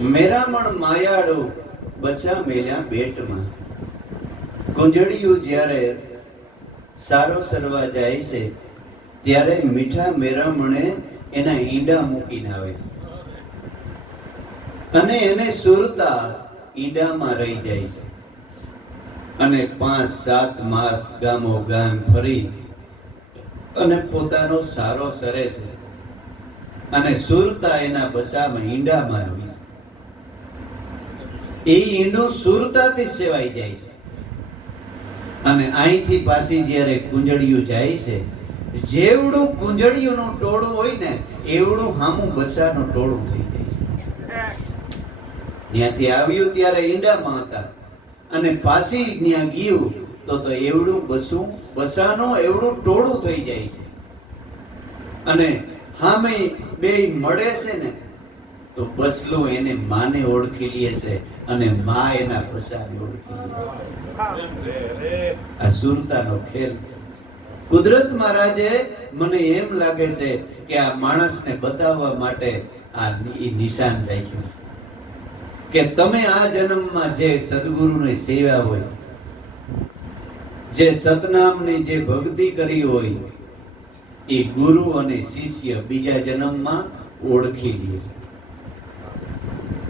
મેરામણ માયાડો બચા મેલ્યા બેટમાં. કુંજળિયું જ્યારે સારો સરવા જાય છે ત્યારે મીઠા મેરામણે એના ઈંડા મૂકીને આવે છે અને એને સુરતા ઈંડામાં રહી જાય છે અને 5-7 માસ ગામો ગામ ફરી અને પોતાનો સારો સરે છે અને સુરતા એના બસામાં ઈંડામાં આવી છે. એ ઈંડું સુરતાથી સેવાઈ જાય છે અને અહીંથી પાછી જ્યારે કુંજળિયું જાય છે, જેવડું કુંજળિયુંનું ટોળું હોય ને એવડું હામું બસાનું ટોળું થઈ જાય છે. ત્યાંથી આવ્યું ત્યારે ઈંડામાં હતા અને પાછી ત્યાં ગયું તો એવડું બસાનું એવડું ટોળું થઈ જાય છે અને હામે બે મળે છે ને તો બસલું એને માને ઓળખી લે છે અને માં એના બસાને ઓળખી લે છે. આ સુરતાનો ખેલ છે. કુદરત મહારાજે મને એમ લાગે છે કે આ માણસને બતાવવા માટે આ નિશાન રાખ્યું છે કે તમે આ જન્મમાં જે સદગુરુની સેવા હોય, જે સતનામની જે ભક્તિ કરી હોય, એ ગુરુ અને શિષ્ય બીજા જન્મમાં ઓળખી લે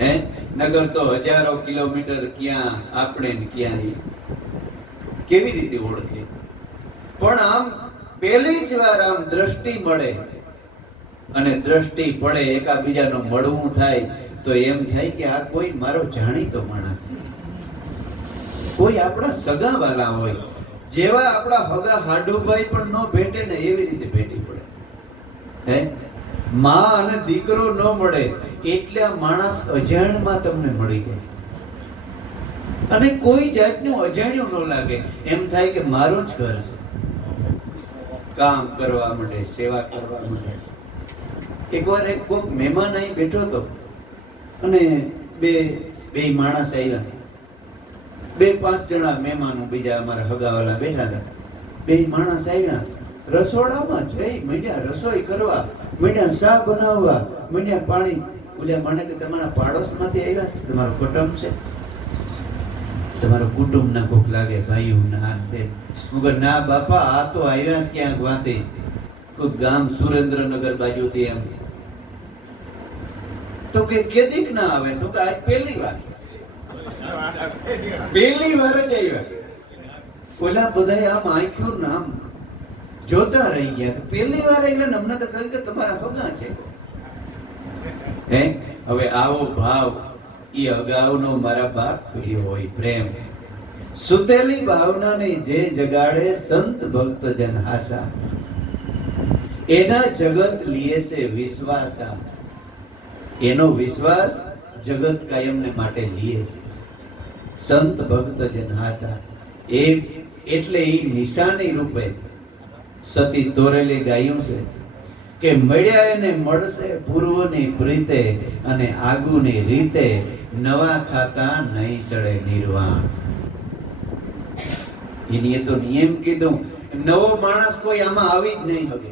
છે. નગર તો હજારો કિલોમીટર ક્યાં આપણે ને ક્યાં કેવી રીતે ઓળખે? પણ આમ પહેલી જ વાર આમ દ્રષ્ટિ મળે અને દ્રષ્ટિ પડે, એકાબીજાનું મળવું થાય તો એમ થાય કે આ કોઈ મારો જાણીતો માણસ છે, કોઈ આપણા સગા વાલા હોય, જેવા આપણા હગા હાડુભાઈ પણ ન ભેટે ને એવી રીતે ભેટી પડે. માં અને દીકરો ન મળે એટલે આ માણસ અજાણમાં તમને મળી જાય અને કોઈ જાતનું અજાણ્યું ન લાગે, એમ થાય કે મારું જ ઘર છે. કામ કરવા માંડે, સેવા કરવા માંડે. એકવાર એક કોક મહેમાન અહીં બેઠો હતો અને બે માણસ આવ્યા, 2-5 જણા મહેમાનો બીજા અમારા હગાવાલા બેઠા હતા. 2 માણસ આવ્યા, રસોડામાં જઈ માંડ્યા રસોઈ કરવા, માંડ્યા શા બનાવવા, માંડ્યા પાણી. બોલ્યા મને કે તમારા પાડોશમાંથી આવ્યા છે, તમારો કુટુંબ છે, તમારો કુટુંબ ના કોક લાગે, ભાઈઓ ના તે. હું કહું ના બાપા, આ તો આવ્યા છે ક્યાંક વાંથી, કોઈક ગામ સુરેન્દ્રનગર બાજુથી. એમ તો કે કેદીક ના આવે? શું કે આજ પહેલી વાર જ આવ્યા. ઓલા બધા આમ આંખ્યું નામ જોતા રહી ગયા, પહેલી વાર આવ્યા ને અમને તો કહ્યું કે તમારા હગા છે. હવે આવો ભાવ એ અગાઉનો મારા બાપ પીડ્યો હોય પ્રેમ. સુતેલી ભાવનાને જે જગાડે સંત ભક્ત જન હાસા, એના જગત લીએ છે વિશ્વાસા. એનો વિશ્વાસ જગત કાયમને માટે લીએ છે. સંત ભક્ત જન હાસા એ એટલે એ નિશાની રૂપે સતી તોરેલી ગાયું છે કે મળ્યા એને મળશે પૂર્વની પ્રીતે અને આગુની રીતે, નવા ખાતા નહીં સડે નિર્વાણ. એની તો નિયમ કીધું, નવો માણસ કોઈ આમાં આવી જ નહીં શકે.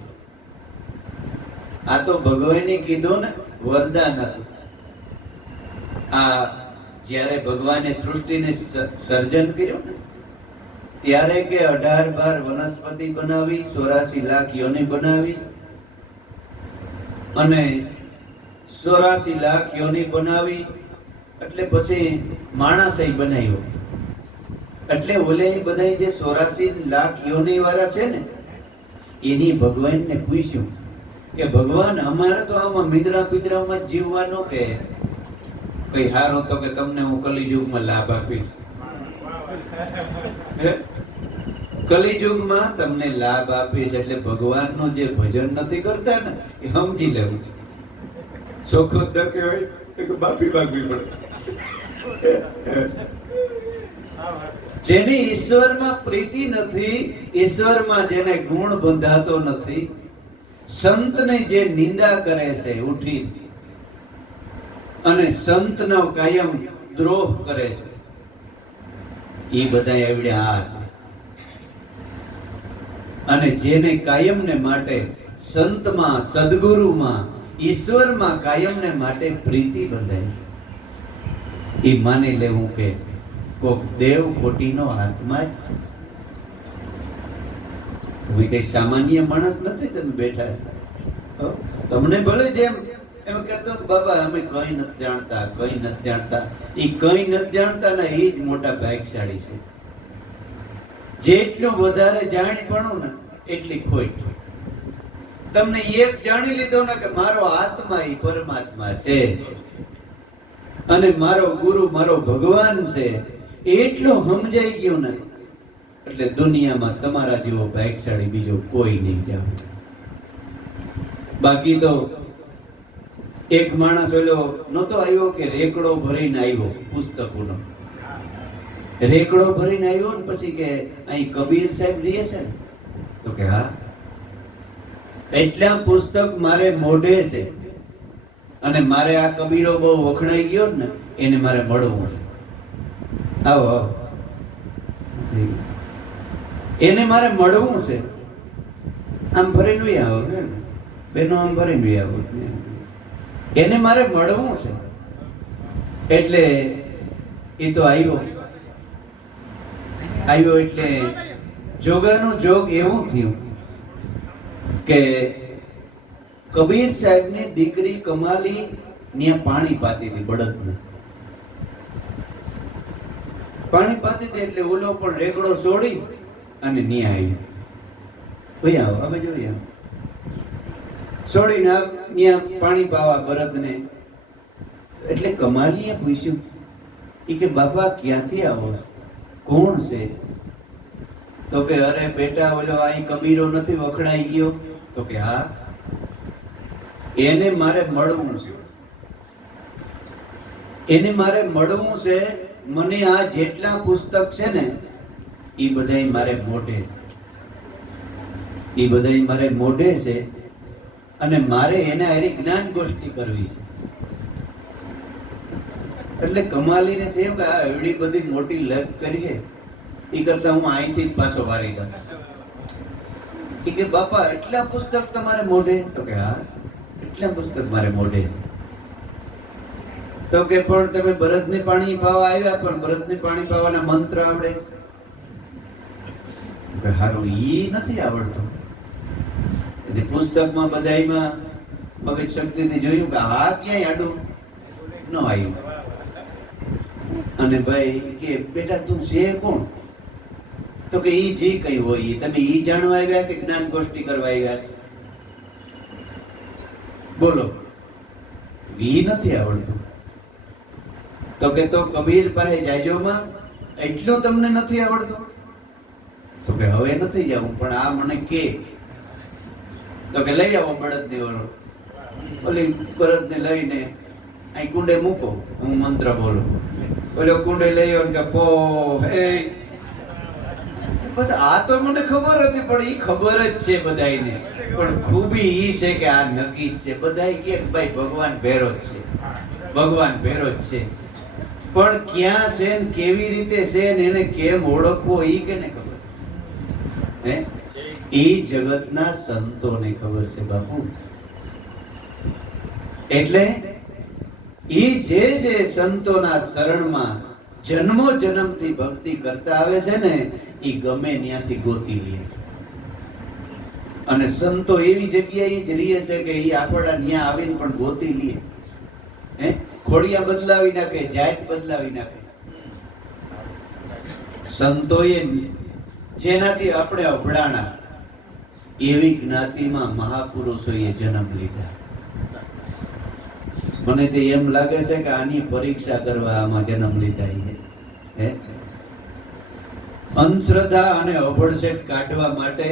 આ તો ભગવાને કીધું ને, વરદાન હતું. આ જ્યારે ભગવાને સૃષ્ટિને સર્જન કર્યું ને ત્યારે કે 18-12 વનસ્પતિ બનાવી, 84 લાખ યોની બનાવી અને 84 લાખ યોની બનાવી એટલે પછી માણસ બનાવ્યો. એટલે ઓલે બધા જે 84 લાખ યોની વાળા છે ને, એની ભગવાનને પૂછ્યું કે ભગવાન અમારે તો આમાં મિત્રા પિત્રામાં જીવવાનો કે કઈ હારો તો કે તમને હું કલિયુગમાં લાભ આપીશ. કલિયુગમાં તમને લાભ આપીશ એટલે ભગવાનનું જે ભજન નથી કરતા ને એ સમજી લેવું. સોખો દકે હોય કે બાફી પડે. જેની ઈશ્વરમાં પ્રીતિ નથી, ઈશ્વરમાં જેને ગુણ બંધાતો નથી, સંતને જે નિંદા કરે છે ઉઠી અને સંતનો કાયમ દ્રોહ કરે છે, એ બધા એવડે આ છે. અને જેને કાયમને માટે સંતમાં, સદગુરુમાં, ઈશ્વરમાં કાયમને માટે પ્રીતિ બંધાય છે, એ માની લેવું કે કોક દેવ કોટીનો આત્મા જ છે. તમે કઈ સામાન્ય માણસ નથી, તમે બેઠા છો. તમને ભલે જેમ એમ કહેતો બાબા અમે કઈ નથી જાણતા, કઈ નથી જાણતા. એ કઈ નથી જાણતા ને એ જ મોટા ભાગ્યશાળી છે. જેટલું વધારે જાણીપણું ને એટલી ખોટ. તમને એક જાણી લીધો ને કે મારો આત્મા એ પરમાત્મા છે અને મારો ગુરુ મારો ભગવાન છે, એટલું સમજાઈ ગયું ને એટલે દુનિયામાં તમારા જેવો ભાગ્યશાળી બીજો કોઈ નહીં જાવ. બાકી તો એક માણસ ઓલો નતો આવ્યો કે રેકડો ભરીને આવ્યો પુસ્તકોનો. રેકડો ભરીને આવ્યો ને પછી કે અહીં કબીર સાહેબ રહે છે ને, તો કે હા, એટલા પુસ્તક મારે મોઢે છે અને મારે આ કબીરો બહુ વખણાઈ ગયો ને એને મારે મળવું છે. આવો આવો, એને મારે મળવું છે. આમ ભરીને આવો ને બેનો, આમ ભરીને આવો, એને મારે મળવું છે. એટલે એ તો આવ્યો એટલે જોગાનું જોગ એવું થયું કે કબીર સાહેબની દીકરી કમાલી ત્યાં પાણી પાતી હતી, બળદને પાણી પાતી હતી. એટલે ઓલો પણ રેકડો છોડી અને ત્યાં આવ્યો. ભાઈ આવો, આ બાજુ આવો. છોડીને ત્યાં પાણી પાવા બળદને. એટલે કમાલીએ પૂછ્યું એ કે બાપા ક્યાંથી આવો, કોણ છે? તો કે અરે બેટા ઓલો અહીં કબીરો નથી વખણાઈ ગયો. તો કે હા, એને મારે મળવું છે. એને મારે મળવું છે. મને આ જેટલા પુસ્તક છે ને એ બધાય મારે મોઢે છે, એ બધાય મારે મોઢે છે અને મારે એને હારી જ્ઞાન ગોષ્ઠી કરવી છે. એટલે કમાલીને થયું કે આ એવડી બધી મોટી લગ કરીએ એ કરતા હું અહીંથી જ પાછો વારી દઉં. એ કે બાપા એટલા પુસ્તક તમારે મોઢે? તો કે હા, એટલા પુસ્તક મારે મોઢે છે. તો કે પણ તમે બળદને પાણી પાવા આવ્યા, પણ બળદને પાણી પાવાના મંત્ર આવડે છે? હારું, ઈ નથી આવડતું. એટલે પુસ્તકમાં બધાયમાં મગજ શક્તિથી જોયું કે આ ક્યાંય આડું ન આવ્યું. અને ભાઈ કે બેટા તું છે કોણ? તો કે ઈ જે કઈ હોય તમે ઈ જાણવા આવ્યા કે જ્ઞાન ગોષ્ઠી કરવા આવ્યા છે? બોલો, ઈ નથી આવડતું. તો કે તો કબીર પાસે જાજો માં, એટલું તમને નથી આવડતું? તો કે હવે નથી જાવું, પણ આ મને કે. તો કે લઈ આવો બળદની ઓલો. ઓલી બળદને લઈને અહીં કુંડે મૂકો, હું મંત્ર બોલું. ઓલો કુંડે લઈ આવ્યો કે પો હે. આ તો મને ખબર હતી, પણ ઈ ખબર જ છે બધાયને. પણ ખૂબી ઈ છે કે આ નક્કી જ છે. બધાય કે ભાઈ ભગવાન ભેરો જ છે, ભગવાન ભેરો જ છે. પણ ક્યાં છે ને કેવી રીતે છે ને એને કેમ ઓળખવો ઈ કેને ખબર છે? હે, ઈ જગતના સંતોને ખબર છે બાપુ. એટલે ઈ જે સંતોના શરણમાં જન્મો જન્મથી ભક્તિ કરતા આવે છે ને ઈ ગમે ત્યાંથી ગોતી લે છે. અને સંતો એવી જગ્યાએ જ રહે છે કે ઈ આપણા ત્યાં આવીને પણ ગોતી લે. હે, ખોડિયા બદલાવી નાખે, જાત બદલાવી નાખે. સંતોએ જેનાથી આપણે અભડાણા એવી જ્ઞાતિમાં મહાપુરુષોએ જન્મ લીધા. મને તો એમ લાગે છે કે આની પરીક્ષા કરવા આમાં જન્મ લીધા હે. અંધશ્રદ્ધા અને અભડસેટ કાઢવા માટે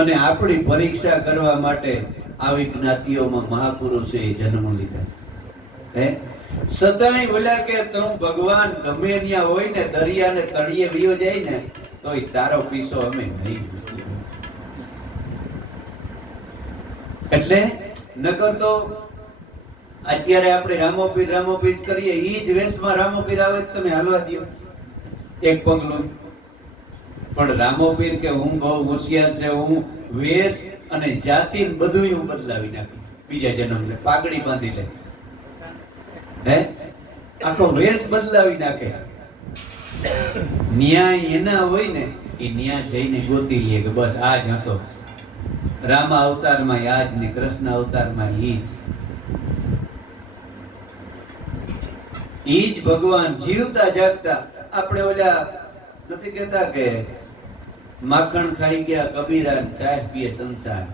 અને આપણી પરીક્ષા કરવા માટે આવી જ્ઞાતિઓમાં મહાપુરુષોએ જન્મ લીધા. હે, સદાય બોલ્યા કે તું ભગવાન ગમે ત્યાં હોય ને દરિયાને તળિયે વયો જાય ને તોય તારો પીસો અમે નહીં. એટલે નકર તો અત્યારે આપણે રામોપીર કરીએ, ઈ જ વેશમાં રામોપીર આવે તમે હાલવા દો એક પગલું. પણ રામોપીર કે હું બહુ હોશિયાર છે, હું વેશ અને જાતિ બધું હું બદલાવી નાખી બીજા જન્મને, પાઘડી બાંધી લે. હે, આખો વેશ બદલાવી નાખે. ન્યાય એના હોય ને એ ન્યા જઈને ગોતી લે કે બસ આ જ હતો. રામા અવતારમાં આ જ ને કૃષ્ણ અવતારમાં ઈ જ ભગવાન જીવતા જાગતા. આપણે ઓલા નથી કહેતા કે માખણ ખાઈ ગયા કબીરા ચાય પીએ સંસાર.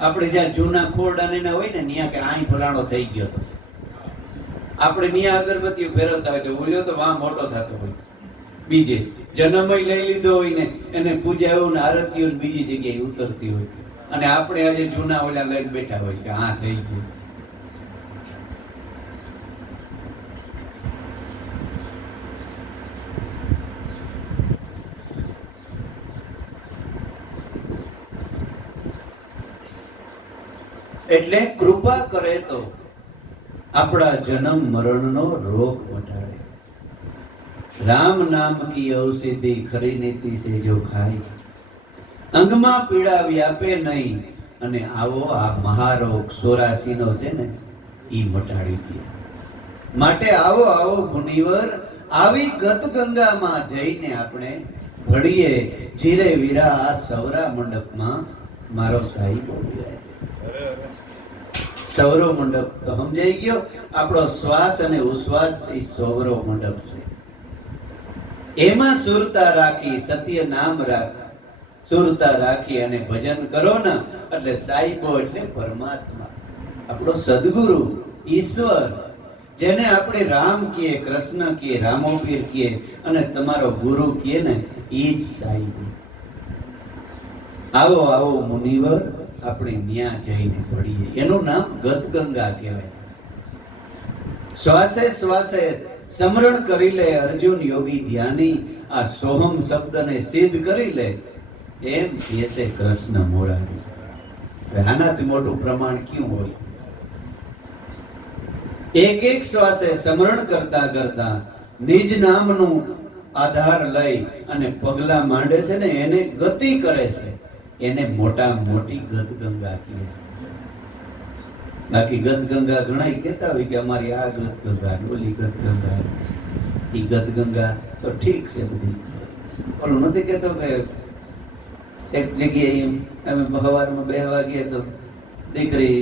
આપણે જ્યાં જૂના ખોરડા ને હોય ને ત્યાં કે આઈ ફલાણો થઈ ગયો તો આપણે ન્યા અગરબત્તીઓ ફેરવતા હોય તો ઓલ્યો તો વાં મોટો થતો હોય. બીજે જન્મય લઈ લીધો હોય ને એને પૂજાઓ ને આરતીઓ બીજી જગ્યાએ ઉતરતી હોય અને આપણે આજે જૂના ઓલા લઈને બેઠા હોય કે હા થઈ ગયું. એટલે કૃપા કરે તો આપણા જન્મ મરણનો રોગ મટાડે. રામ નામ કી ઔષધિ ખરી નીતિ સે જો ખાય, અંગમાં પીડા વ્યાપે નહીં, અને આવો આ મહારોગ 84 નો છે ને ઈ મટાડી દે. માટે આવો આવો મુનિવર, આવી ગત ગંગામાં જઈને આપણે ભળીએ જીરે વીરા આ સૌરા મંડપમાં મારો સાહેબ બોલી. સૌરો મંડપ તો સમજાઈ ગયો. આપણો શ્વાસ અને ઉશ્વાસ એ સૌરો મંડપ છે. એમાં સુરતા રાખી, સત્ય નામ રાખ, સુરતા રાખી અને ભજન કરો ને એટલે સાઈબો એટલે પરમાત્મા, આપણો સદગુરુ ઈશ્વર, જેને આપણે રામ કીએ, કૃષ્ણ કીએ, રામોપીર કીએ અને તમારો ગુરુ કીએ ને ઈ જ સાઈબ. આવો આવો મુનિવર આપણે ન્યા જઈને ભળીએ. એનું નામ ગતગંગા કહેવાય. શ્વાસે શ્વાસે સમરણ કરી લે અર્જુન યોગી ધ્યાની, આ સોહમ શબ્દને સિદ્ધ કરી લે એમ કહે છે કૃષ્ણ મોરારી. આનાથી મોટું પ્રમાણ ક્યું હોય? એક એક શ્વાસે સમરણ કરતા કરતા નિજ નામનું આધાર લઈ અને પગલા માંડે છે ને એને ગતિ કરે છે. એને મોટા મોટી ગતગંગા કહે છે. બાકી ગતગંગા ઘણા કહેતા હોય કે અમારી આ ગતગંગા, ઓલી ગતગંગા. ઈ ગતગંગા તો ઠીક છે બધી. ઓલું નથી કહેતો કે એક જગ્યાએ અમે સવારમાં બેહવા ગયા તો દીકરી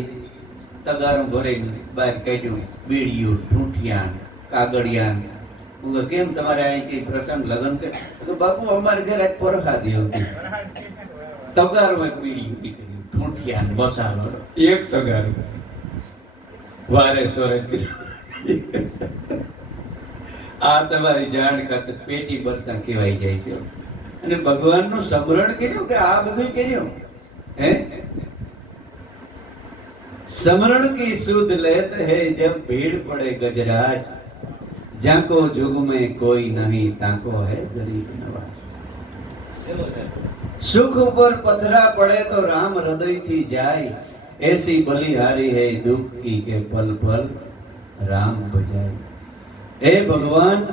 તગારું ભરીને બહાર કાઢ્યું, બીડિયું, ઠૂંઠિયાન, કાગળિયાન. હું કેમ તમારે અહીં કઈ પ્રસંગ લગ્ન કે બાપુ અમારે ઘરે એક પરખાદી આવતી, તગારું એક બીડિયું નીકળ્યું, ઠૂંઠિયાન મસાલો એક તગારું. વારે સોરે કીધું આ તમારી જાણ ખાતર પેટી ભરતા કહેવાય જાય છે. અને ભગવાનનું સ્મરણ કર્યું કે આ બધું કર્યું હે. स्मरण की सुध लेत है जब भीड़ पड़े गजराज, जाको जुग में कोई नहीं ताको है गरीब नवाज. सुख ऊपर पथरा पड़े तो राम हृदय थी जाए, ऐसी बलिहारी है दुख की के पल पल राम बजाए. हे भगवान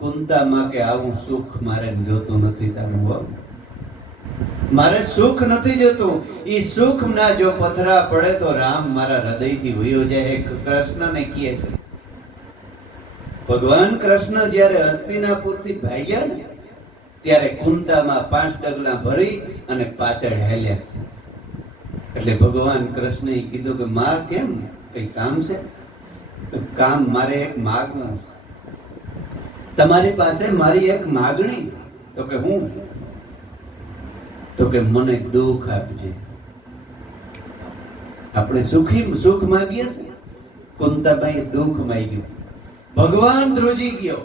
कुंता માં કે આવું સુખ મારે જોતું નથી, તારું આવું મારે સુખ નથી જોતું. ઈ સુખ ના જો પથરા પડે તો રામ મારા હૃદયથી વયો જાય. કૃષ્ણને કહે છે. ભગવાન કૃષ્ણ જ્યારે હસ્તિનાપુરથી ભાગ્યા ને ત્યારે કુંતામાં 5 ડગલા ભરી અને પાછળ હાલ્યા. એટલે ભગવાન કૃષ્ણએ કીધું કે માં કેમ કઈ કામ છે? તો કામ મારે એક માગવું છે, તમારી પાસે મારી એક માગણી છે. તો કે હું? તો કે મને દુઃખ આપજે. આપણે સુખ માંગીએ છીએ, કુંતાબાઈ દુઃખ માંગ્યું. ભગવાન ધ્રુજી ગયો,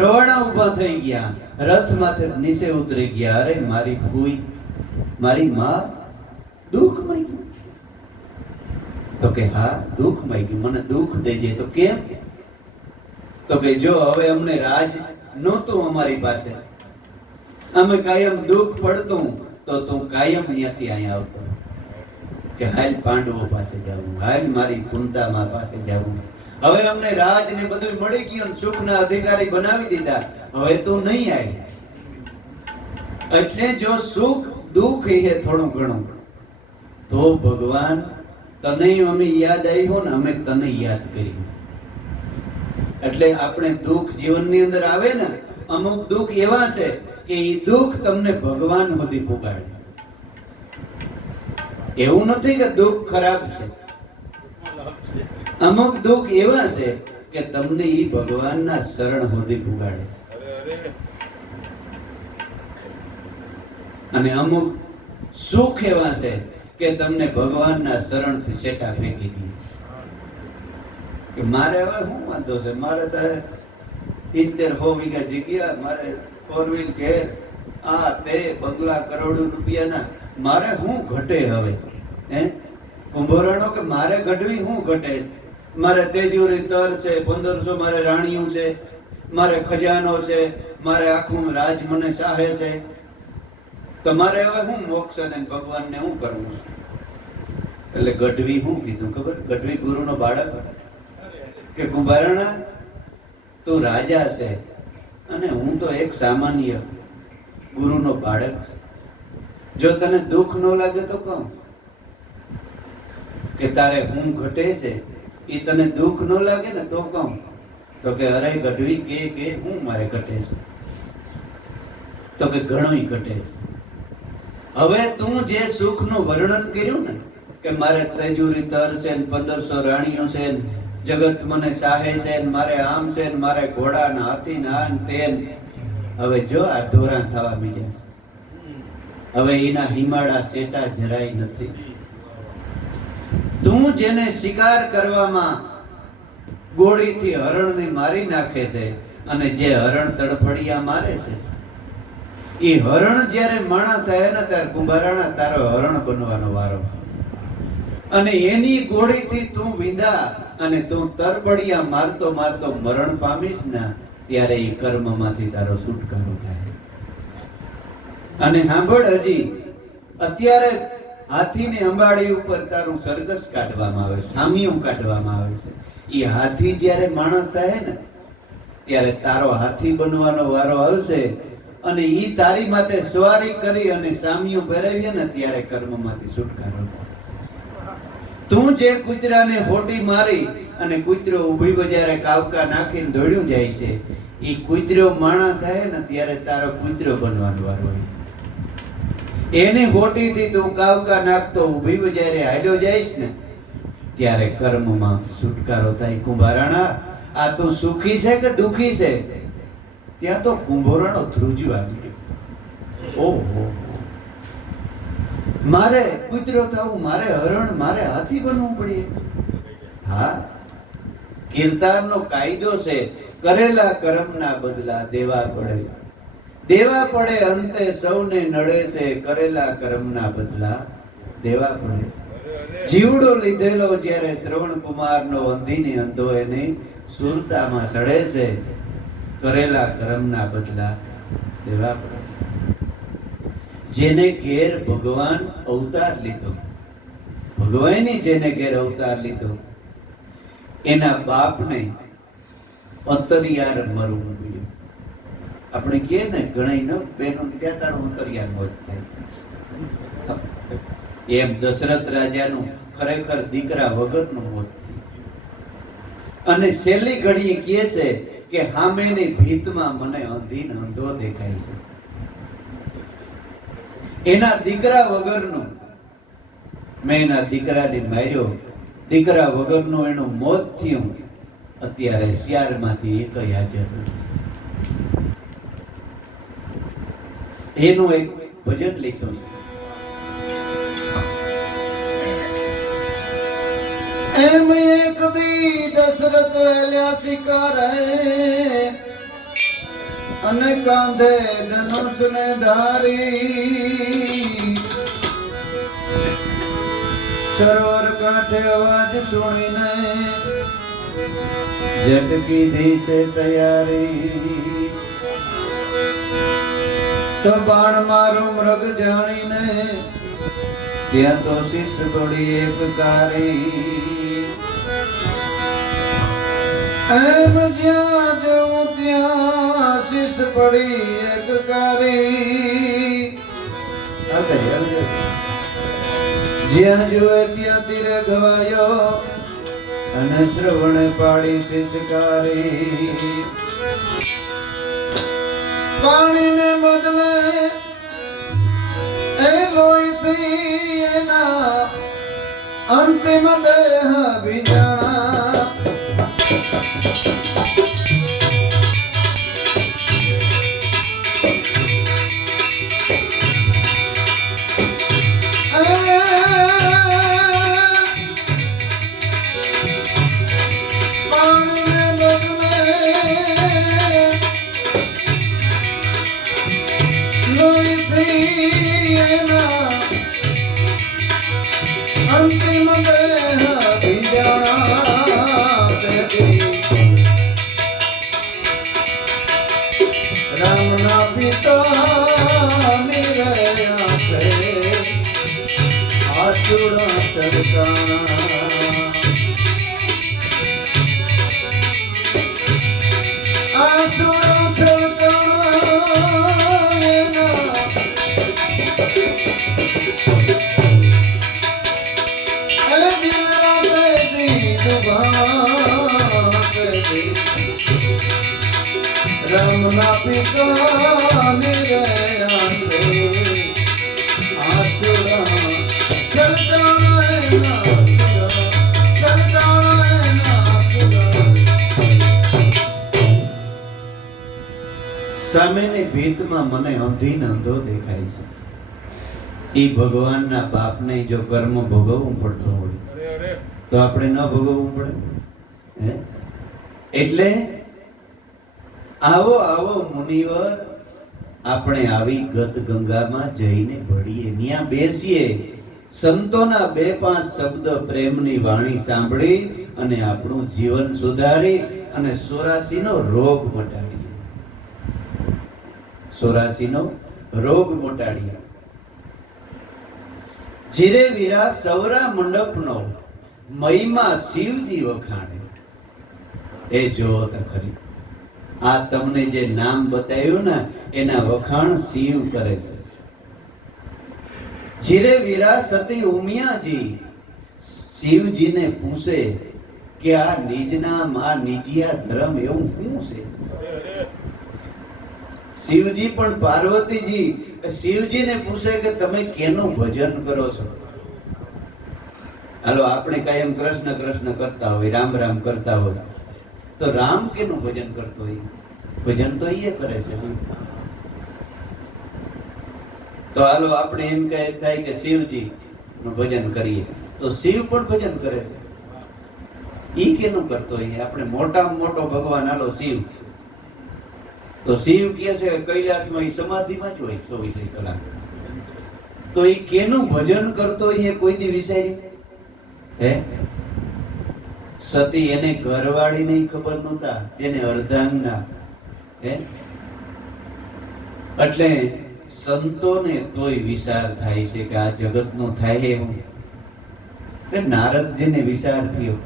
રવાડા ઊભા થઈ ગયા, રથ માથે નીચે ઉતરી ગયા. અરે મારી ભૂઈ, મારી માં દુઃખ માંગ્યું. તો કે હા દુઃખ માંગ્યું, મને દુઃખ દેજે. તો કેમ? તો કે જો હવે અમને રાજ નહોતું અમારી પાસે, અમે કાયમ દુઃખ પડતું તો તું કાયમ ત્યાંથી અહીંયા આવતો કે હાલ પાંડવો પાસે જાવું, હાલ મારી કુંતામા પાસે જાવું. હવે અમને રાજ ને બધું મળી ગયું, સુખના અધિકારી બનાવી દીધા, હવે તું નહીં આવી. એટલે જો સુખ દુઃખ એ થોડું ઘણું તો ભગવાન તને અમે યાદ આવ્યો ને અમે તને યાદ કર્યું. એટલે આપણે દુઃખ જીવનની અંદર આવે ને, અમુક દુઃખ એવા છે કે એ દુઃખ તમને ભગવાન સુધી પુગાડે. એવું નથી કે દુઃખ ખરાબ છે. અમુક દુઃખ એવા છે કે તમને ઈ ભગવાનના શરણ સુધી પુગાડે છે. અને અમુક સુખ એવા છે કે તમને ભગવાનના શરણથી સેટા ફેંકી દે કે મારે હવે શું વાંધો છે, મારે તો 70-100 વીઘા જગ્યા, મારે 4 વ્હીલ ઘેર, આ તે બંગલા કરોડો રૂપિયાના, મારે શું ઘટે હવે? હે કુંભરણો કે મારે ઘટવી શું ઘટે? મારે તેજુરી તર છે, 1500 મારે રાણીયું છે, મારે ખજાનો છે, મારે આખું રાજ મને સાહે છે, તમારે હવે હું મોક્ષ અને ભગવાનને શું કરવું છે? એટલે ગઢવી શું કીધું ખબર? ગઢવી ગુરુનો બાળક કે કુંભારણા તું રાજા છે અને હું તો એક સામાન્ય ગુરુનો બાળક છું. જો તને દુઃખ ન લાગે તો કહું કે તારે હું ઘટે છે, એ તને દુઃખ ન લાગે ને તો કહું તો કે અરે ગઢવી કે હું મારે ઘટે છે, તો કે ઘણું ઘટે છે. હવે તું જે સુખનું વર્ણન કર્યું ને કે મારે તેજુરી તર છે, 1500 રાણીઓ છે, જગત મને સાહે છે, મારે આમ છે, મારે ઘોડા ને હાથી ને આન તેન, હવે જો આ ધોરા થવા માંડ્યા છે. હવે એના હિમાળા સેટા જરાય નથી. તું જેને શિકાર કરવામાં ગોળીથી હરણને મારી નાખે છે અને જે હરણ તડફડિયા મારે છે, એ હરણ જ્યારે માણા થાય ને ત્યારે કુંભારાણા તારો હરણ બનવાનો વારો. અને એની ગોળીથી તું વિંધા અને તું તરબડિયા મારતો મારતો મરણ પામીશ ને ત્યારે એ કર્મમાંથી તારો છુટકારો થાય. અને સાંભળ, હજી અત્યારે હાથીને અંબાડી ઉપર તારું સરઘસ કાઢવામાં આવે, સામિયું કાઢવામાં આવે છે. એ હાથી જ્યારે માણસ થાય ને ત્યારે તારો હાથી બનવાનો વારો આવશે અને ઈ તારી માથે સવારી કરી અને સામિયું પહેરાવીએ ને ત્યારે કર્મમાંથી છુટકારો થાય. તું જે કૂતરાને હોડી મારી અને કૂતરો ઊભી બજારે કાવકા નાખીને દોડ્યું જાય છે, એ કૂતરો માણા થાય ને ત્યારે તારો કૂતરો બનવાનો વારો હોય. એની હોટીથી તું કાવકા નાખતો ઊભી બજારે હાલ્યો જઈશ ને ત્યારે કર્મમાંથી છુટકારો થાય. કુંભારાણા આ તું સુખી છે કે દુખી છે? ત્યાં તો કુંભોરાણો ધ્રુજવા માંડ્યો. ઓહો, મારે કૂતરો થવું, મારે હરણ, મારે હાથી બનવું પડે? હા, કીર્તાનનો કાયદો છે, કરેલા કર્મના બદલા દેવા પડે. દેવા પડે અંતે સૌને નડે છે, કરેલા કર્મના બદલા દેવા પડે છે. જીવડો લીધેલો જ્યારે શ્રવણ કુમારનો અંધીની અંધો એની સુરતામાં સડે છે, કરેલા કર્મના બદલા દેવા પડે છે. જેને ઘેર ભગવાન અવતાર લીધો, ભગવાને જેને ઘેર અવતાર લીધો, એના બાપને અંતરિયાર મરવું પડ્યું. આપણે કહે ને ઘણા ન બેનો ક્યાં તારું અંતરિયાર મોત થાય, એમ દશરથ રાજાનું ખરેખર દીકરા વગરનું મોત થયું. અને છેલ્લી ઘડીએ કહે છે કે સામેની ભીતમાં મને અંધી ને અંધો દેખાય છે. એના દીકરા વગરનું, મેં એના દીકરાને માર્યો, દીકરા વગરનું એનું મોત થયું. અત્યારે શિયાળમાંથી એક હાજર નથી. એનું એક ભજન લખ્યું છે. એમ એક દી દશરથ એલ્યા શિકારે અને કાંધે ધનુષ ને ધારી, સરોવર કાંઠે અવાજ સુણીને ઝટકી દી છે તૈયારી. તો બાણ મારું મૃગ જાણીને ત્યાં તો શીશ પડી એક કારી. એમ જ્યાં જવું ત્યાં શીશ પડી એક કારી. જ્યાં જુએ ત્યાં તીરે ગવાયો, અને શ્રવણ પાડી શિષકારી પાણીને બદલે એ લોહીથી એના અંતિમ દેહ ભીંજાણા અંતિમ દેહ ભીંજાણા રામના પિતા નિરયા છે આસુરા ચરકાણા આસુરા ચરકાણા રામના પિતા નિરયા છે આસુરા સામેની ભીતમાં મને અંધી ને અંધો દેખાય છે. એ ભગવાનના બાપને જો કર્મ ભોગવવું પડતું હોય તો આપણે ન ભોગવવું પડે હે? એટલે આવો આવો મુનિવર આપણે આવી ગત ગંગામાં જઈને ભળીએ, ત્યાં બેસીએ, સંતોના 2-5 શબ્દ પ્રેમની વાણી સાંભળી અને આપણું જીવન સુધારી અને 84 નો રોગ મટાડીએ. 84 નો રોગ મટાડીએ. જીરે વીરા સૌરા મંડપનો મહિમા શિવજી વખાણે. એ જો તો ખરી આ તમને જે નામ બતાવ્યું ને એના વખાણ શિવ કરે છે. જીરે વીરા સતી ઉમિયાજી શિવજીને પૂછે કે આ નિજ નામ આ નિજિયા ધર્મ એવું શું છે? શિવજી પણ પાર્વતીજી શિવજીને પૂછે કે તમે કેનું ભજન કરો છો? હાલો આપણે કાયમ કૃષ્ણ કૃષ્ણ કરતા હોય, રામ રામ કરતા હોય, તો રામ કેનું ભજન કરતો હોય? ભજન તો એ કરે છે. તો હાલો આપણે એમ કહે થાય કે શિવજી નું ભજન કરીએ, તો શિવ પણ ભજન કરે છે. ઈ કેનું કરતો હોય? આપણે મોટામાં મોટો ભગવાન હાલો શિવ, તો શિવ કહે છે કૈલાસમાં ઈ સમાધિમાં જ હોય 24 કલાક. તો ઈ કેનું ભજન કરતો હોય એ કોઈ દી વિચાર્યું હે? સતી એને ઘરવાળી નહીં ખબર નહોતા, એને અર્ધાંગના હે? એટલે સંતોને તોય વિચાર થાય છે કે આ જગતનો થાય એવું. એટલે નારદજીને વિચાર થયો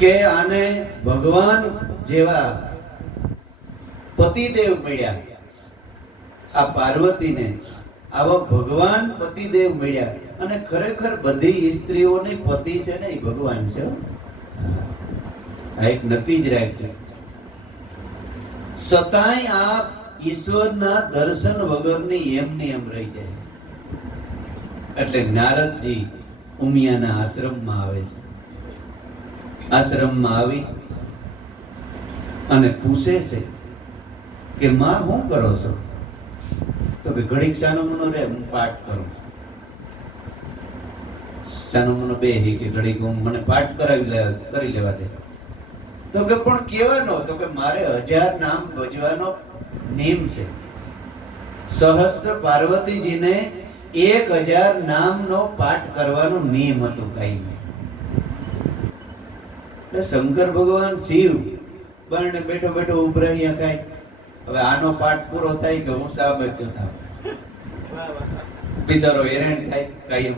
કે આને ભગવાન જેવા પતિદેવ મળ્યા, આ પાર્વતીને આવા ભગવાન પતિદેવ મળ્યા. અને ખરેખર બધી સ્ત્રીઓને પતિ છે ને એ ભગવાન છે. આ એક નક્કી જ રાખજો. સતાય આ ઈશ્વરના દર્શન વગરની એમની એમ રહી જાય. એટલે નારદજી ઉમિયાના આશ્રમમાં આવે છે. આશ્રમમાં આવી અને પૂછે છે કે માં શું કરો છો? તો કે ઘડીક સાનો મનો રે, હું પાઠ કરું. સાનો મનો બે કે ઘડીક હું મને પાઠ કરી લેવા દે. તો કે પણ કેવાનો? તો કે મારે 1000 નામ ભજવાનો નિયમ છે. સહસ્ત્ર પાર્વતીજીને 1000 નામનો પાઠ કરવાનો નિયમ હતો કાયમી. એટલે શંકર ભગવાન શિવ બને બેઠો બેઠો ઉભરાયા કાય. હવે આનો પાઠ પૂરો થાય કે હું સાબત થાવ, બિચારો હેરાન થાય કાયમ.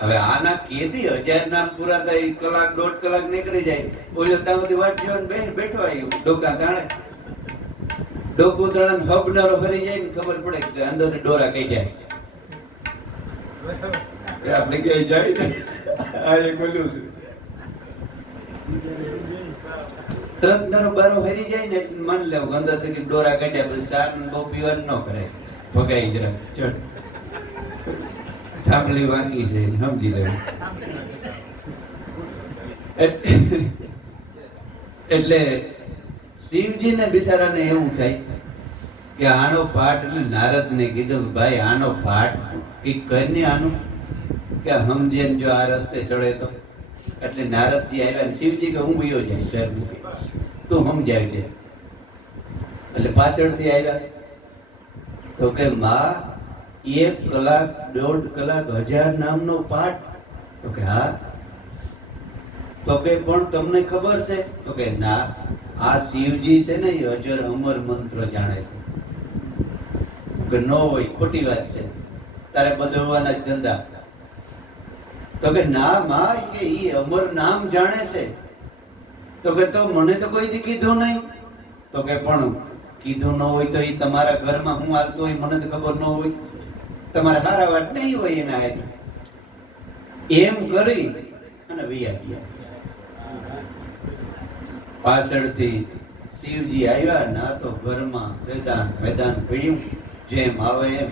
હવે આના કેદી 1000 નામ પૂરા થાય, 1 કલાક 1.5 કલાક નીકળી જાય. બોલ્યો ત્યાં બધી વાટ જોઈને બેઠો આવ્યું ડોકા તાણે. ડોકું તાણે હબનારો હરી જાય ને ખબર પડે કે અંદર ડોરા કાઢ્યા. આપણે ક્યાંય જાય ને આ એક બોલ્યું છે તરત નરો બારો હરી જાય ને એટલે માન લેવું અંદર થી ડોરા કાઢ્યા પછી સાર બહુ પીવાનું ન કરે, ભગાઈ જરા ચડ થાંભલી વાંકી છે સમજી લેવું. એટલે શિવજીને બિચારાને એવું થાય કે આનો પાઠ, એટલે નારદને કીધું કે ભાઈ આનો પાઠ કઈક કરીને આનું કે સમજે જો આ રસ્તે ચડે તો. એટલે નારદજી આવ્યા ને શિવજી કે હું વયો જાય ઘર મૂકી, તું સમજાય છે. એટલે પાછળથી આવ્યા તો કે માં 1 કલાક 1.5 કલાક 1000 નામનો પાઠ. તો કે હા. તો કે પણ તમને ખબર છે? તો કે ના, આ શિવજી છે ને એ અજર અમર મંત્ર જાણે છે. કે ન હોય, ખોટી વાત છે, તારે બધવાના જ ધંધા. તો કે ના માં, કે ઈ અમર નામ જાણે છે. તો કે તો મને તો કોઈ દી કીધું નહીં. તો કે પણ કીધું ન હોય તો એ તમારા ઘરમાં હું હાલતો હોય મને તો ખબર ન હોય, તમારે હારા વાત નહીં હોય એના હેતુ. એમ કરી અને વૈયા ગયા. પાછળથી શિવજી આવ્યા ના તો ઘરમાં મેદાન પડ્યું જેમ આવે એમ.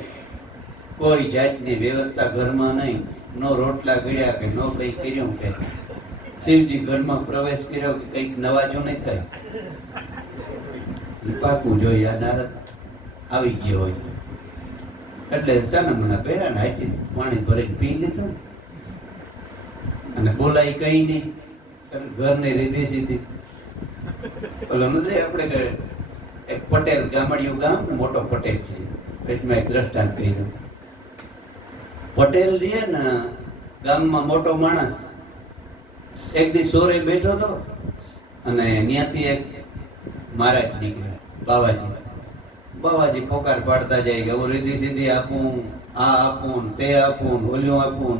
કોઈ જાતની વ્યવસ્થા ઘરમાં નહીં, નો રોટલા ગળ્યા કે નો કઈ કર્યું. કે શિવજી ઘરમાં પ્રવેશ કર્યો કે કઈક નવાજો નહીં થાય. પાકું જોઈ આ નારદ આવી ગયો હોય એટલે સાના મના પહેરા ને હાથી પાણી ભરીને પી લીધું અને બોલાય કઈ નહીં. ઘરની રીધી સીધી ઓલો નથી આપણે એક પટેલ ગામડિયું ગામ, મોટો પટેલ છે. પછી એક દ્રષ્ટાંત કહી દઉં. પટેલ રહે ને ગામમાં મોટો માણસ. એક દી સોરે બેઠો હતો અને ત્યાંથી એક મહારાજ નીકળ્યા, બાવાજી પોકાર પાડતા જાય કે હું રીધી સીધી આપું, આ આપું, તે આપું, ઓલું આપું.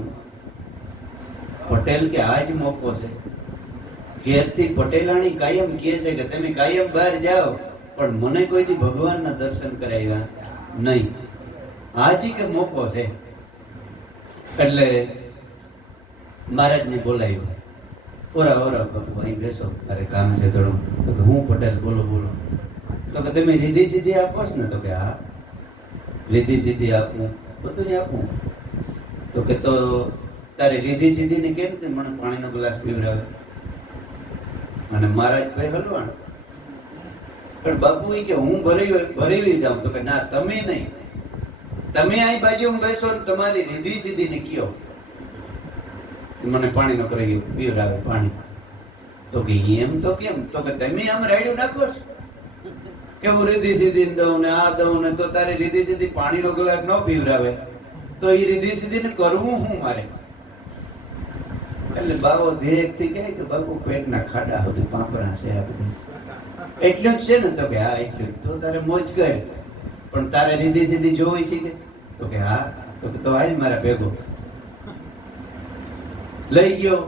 પટેલ કે આજ મોકો છે. ઘેરથી પટેલાણી કાયમ કહે છે કે તમે કાયમ બહાર જાઓ પણ મને કોઈ દી ભગવાનના દર્શન કરાવ્યા નહીં. આજે કે મોકો છે. એટલે મહારાજને બોલાવ્યો. ઓરા બાપુ અહીં બેસો, અરે કામ છે થોડું. તો કે હું પટેલ, બોલો. તો કે તમે રીધી સીધી આપો છો ને? તો કે હા, રીધી સીધી આપું, બધું જ આપું. તો કે તો તારે રીધી સીધી ને કેમ તે મને પાણીનો ગ્લાસ પીવડાવે? અને મહારાજ ભાઈ હલવાણ. પણ બાપુ એ કે હું ભરેલી જાઉં. તો કે ના, તમે નહીં, તમે અહીં બાજુ બેસો ને તમારી રીધી સીધી ને કયો મને પાણીનો પીવડાવે પાણી. તો કે એમ તો કેમ? તો કે તમે આમ રાડ્યું નાખો છો કે હું રીધી સીધી દઉં ને આ દઉં ને, તો તારી રીધી સીધી પાણીનો ગ્લાસ ન પીવડાવે તો એ રીધી સીધી ને કરવું હું મારે? એટલે બાવો ધીરેકથી કહે કે બાપુ પેટના ખાડા સુધી પાપરા છે આ બધી, એટલું જ છે ને? તો કે હા એટલું. તો તારે મોજ કર, પણ તારે રીધી સીધી જોઈ છે કે? તો કે હા. તો કે તો આજ મારા ભેગો. લઈ ગયો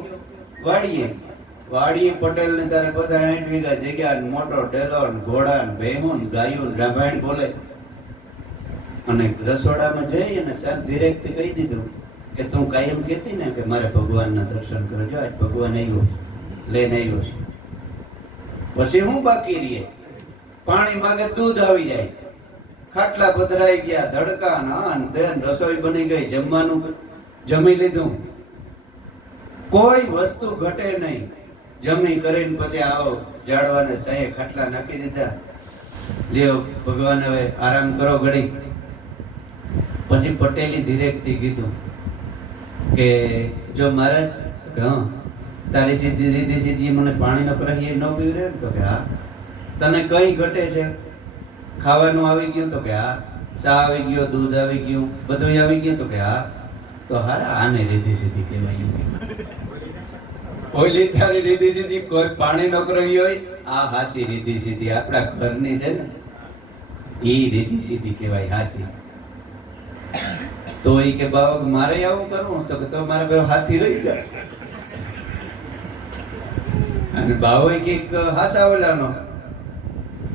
વાડીએ પટેલ ને તારે પછી 60 વીઘા જગ્યા, મોટો ડેલો, ઘોડા, ભેમો, ગાયો, રામાયણ બોલે. અને રસોડામાં જઈ અને સાત ધીરેકથી કહી દીધું કે તું કાયમ કહેતી ને કે મારે ભગવાનના દર્શન કરજો, આજ ભગવાન આવ્યો, લઈને આવ્યો છે. પછી હું બાકી રહીએ? પાણી માગે દૂધ આવી જાય, ખાટલા પધરાઈ ગયા, ધડકા નાન તેન, રસોઈ બની ગઈ, જમવાનું જમી લીધું, કોઈ વસ્તુ ઘટે નહીં. જમી કરીને પછી આવો જાડવાને સાયે ખાટલા નાખી દીધા. લ્યો ભગવાન હવે આરામ કરો ઘડી. પછી પટેલી ધીરેકથી કીધું કે જો મહારાજ, હા તારી સીધી રીધી સીધી મને પાણીનો પ્રહી ન પીવડે? તો કે હા. તને કઈ ઘટે છે? ખાવાનું આવી ગયું? તો કે હા. ચા આવી ગયો, દૂધ આવી ગયું, બધું આવી ગયું? તો કે હા. તો હારા આને રીધી સીધી કહેવાય. ઓલી તારી રીધી સીધી કોઈ પાણી નો રહી હોય, આ હાસી રીધી સીધી આપણા ઘરની છે ને, એ રીધી સીધી કહેવાય, હાસી. તો એ કે બાબા મારે આવું કરવું? તો કે તો મારે પેલો હાથી રહી જાય. અને બાવો કઈક હાસા ઓલાનો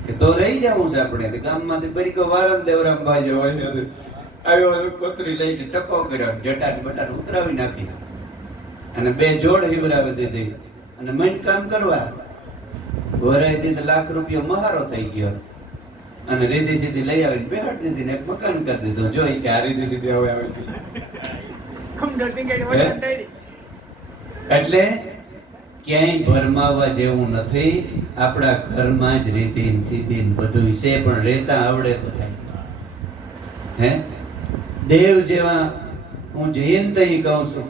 કે તો રહી જવું છે આપણે. ગામમાંથી બરીકો વારન દેવરામભાઈ જેવો આવ્યો, કોતરી લઈ ટકો કર્યો, જટાની બટાને ઉતરાવી નાખી અને 2 જોડ હિવરાવી દીધી. અને મન કામ કરવા વરાઈ દીધ લાખ રૂપિયા મહારો થઈ ગયો અને રીધી સીધી લઈ આવીને બેહાડી દીધી ને એક મકાન કરી દીધું. જોઈ કે આ રીધી સીધી હવે આવી એટલે ક્યાંય ભરમાવા જેવું નથી. આપણા ઘરમાં જ રીધી સીધી બધું છે, પણ રહેતા આવડે તો થાય. હે દેવ જેવા હું જયંત કહું છું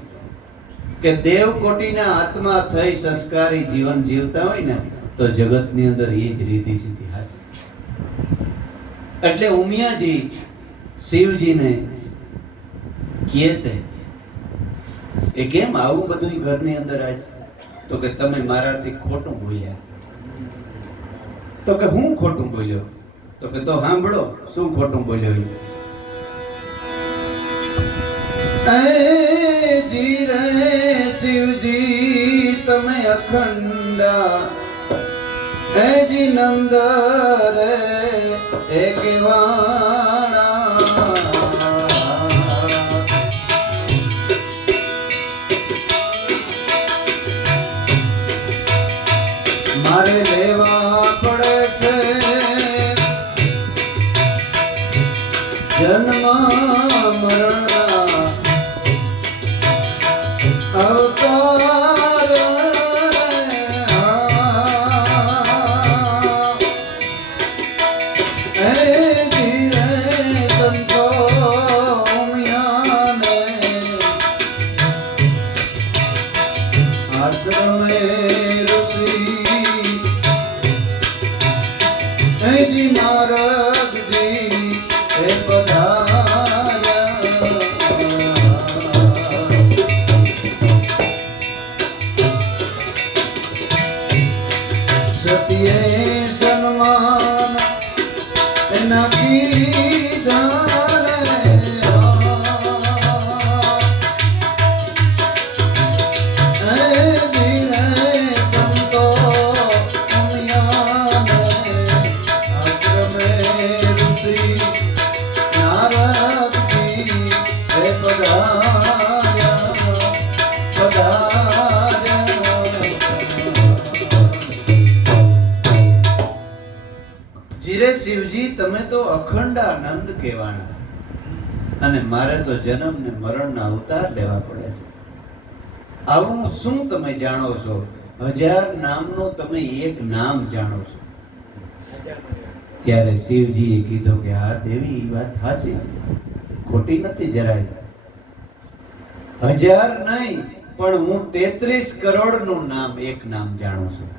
કે દેવ કોટીના આત્મા થઈ સંસ્કારી જીવન જીવતા હોય ને તો જગતની અંદર એ જ રીધી સીધી હાશે. એટલે ઉમિયાજી શિવજીને કહે છે એ કેમ આવું બધું ઘરની અંદર આજ? તો કે તમે મારાથી ખોટું બોલ્યા. તો કે હું ખોટું બોલ્યો? તો કે તો સાંભળો શું ખોટું બોલ્યો. જી રે શિવજી તમે અખંડા જી નંદ રે એક વાણા મારે લેવા પડે છે જન્મ મરણ અવતાર ધીરે સંતો ઉમિયાને આશ્રમે ઋષિ જી નારદજી હે સત્યે સન્માન એના કીધા રે ધીરે સંતો ઉમિયાને આશ્રમે ઋષિ નારદજી હે પધાર્યા જીરે શિવજી તમે તો અખંડ આનંદ કહેવાના અને મારે તો જન્મ ને મરણના અવતાર લેવા પડે છે. આવું શું તમે જાણો છો? 1000 નામનો તમે એક નામ જાણો છો. ત્યારે શિવજીએ કીધું કે હા દેવી એ વાત સાચી છે, ખોટી નથી જરાય. 1000 નહીં પણ હું 33 કરોડ નું નામ એક નામ જાણું છું.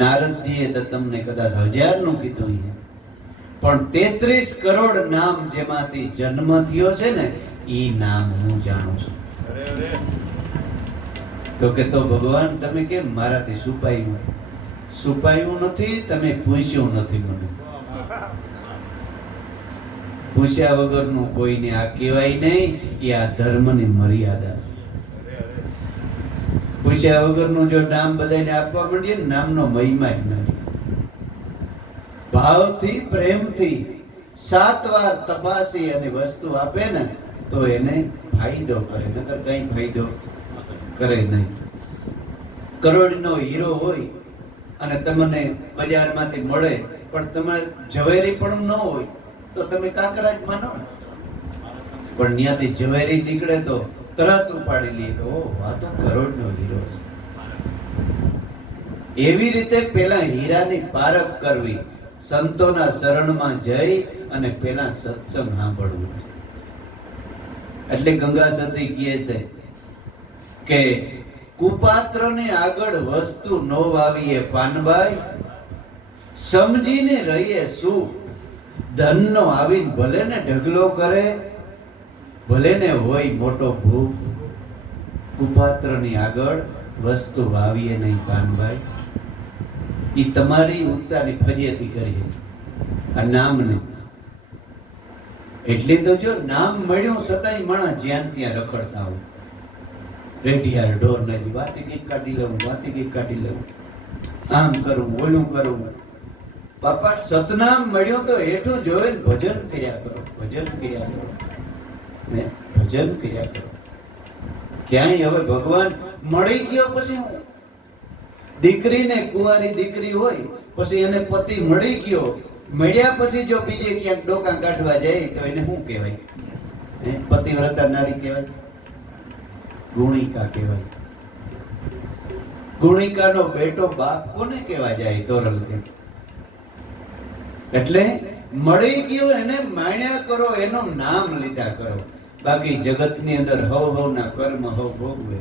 નારદજીએ તો તમને કદાચ 1000 નું કીધું છે, પણ 33 કરોડ નામ જેમાંથી જન્મ થયો છે ને એ નામ હું જાણું છું. તો કે તો ભગવાન તમે કેમ મારાથી છુપાયું? છુપાયું નથી, તમે પૂછ્યું નથી મને. પૂછ્યા વગરનું કોઈને આ કહેવાય નહીં, એ આ ધર્મની મર્યાદા છે. પૂછ્યા વગરનું જો નામ બધાને આપવા માંડીએ ને નામનો મહિમા જ ન રહે. ભાવથી પ્રેમથી 7 વાર તપાસી અને વસ્તુ આપે ને તો એને ફાયદો કરે, નકર કઈ ફાયદો કરે નહીં. કરોડનો હીરો હોય અને તમને બજારમાંથી મળે પણ તમારે ઝવેરી પણ ન હોય તો તમે કાકરા જ માનો. પણ ત્યાંથી ઝવેરી નીકળે તો તરત ઉપાડી લે કે ઓ આ તો કરોડનો હીરો છે. એવી રીતે પેલા હીરાની પારખ કરવી, સંતોના શરણમાં જઈ અને પેલા સત્સંગ સાંભળવું. એટલે ગંગા સતી કહે છે કે કુપાત્રને આગળ વસ્તુ નો વાવીએ પાનબાઈ, સમજીને રહીએ સુખ ધનનો આવીને ભલે ને ઢગલો કરે, ભલે ને હોય મોટો ભૂખ, કુપાત્રની આગળ વસ્તુ વાવીએ નહીં પાનભાઈ. એ તમારી ઉગતાની ફજેતી કરીએ આ નામને. એટલે તો જો નામ મળ્યું છતાંય માણસ જ્યાં ત્યાં રખડતા હોય. રેડિયાર ઢોર નથી, વાતી કઈક કાઢી લઉં, વાતી કઈક કાઢી લઉં, આમ કરું ઓલું કરું. બાપા સતનામ મળ્યો તો હેઠું જોઈ ભજન કર્યા કરો, ભજન કર્યા કરો, ભજન કર્યા કરો. ક્યાંય હવે ભગવાન મળી ગયો પછી હું દીકરીને કુંવારી દીકરી હોય પછી એને પતિ મળી ગયો, મળ્યા પછી જો બીજે ક્યાંક ડોકા કાઢવા જાય તો એને શું કહેવાય? પતિવ્રતા નારી કહેવાય? ગુણિકા કહેવાય. ગુણિકાનો બેટો બાપ કોને કહેવા જાય? તોરલથી. એટલે મળી ગયો એને માણ્યા કરો, એનું નામ લીધા કરો. બાકી જગતની અંદર હવ હવના કર્મ હવ ભોગવે.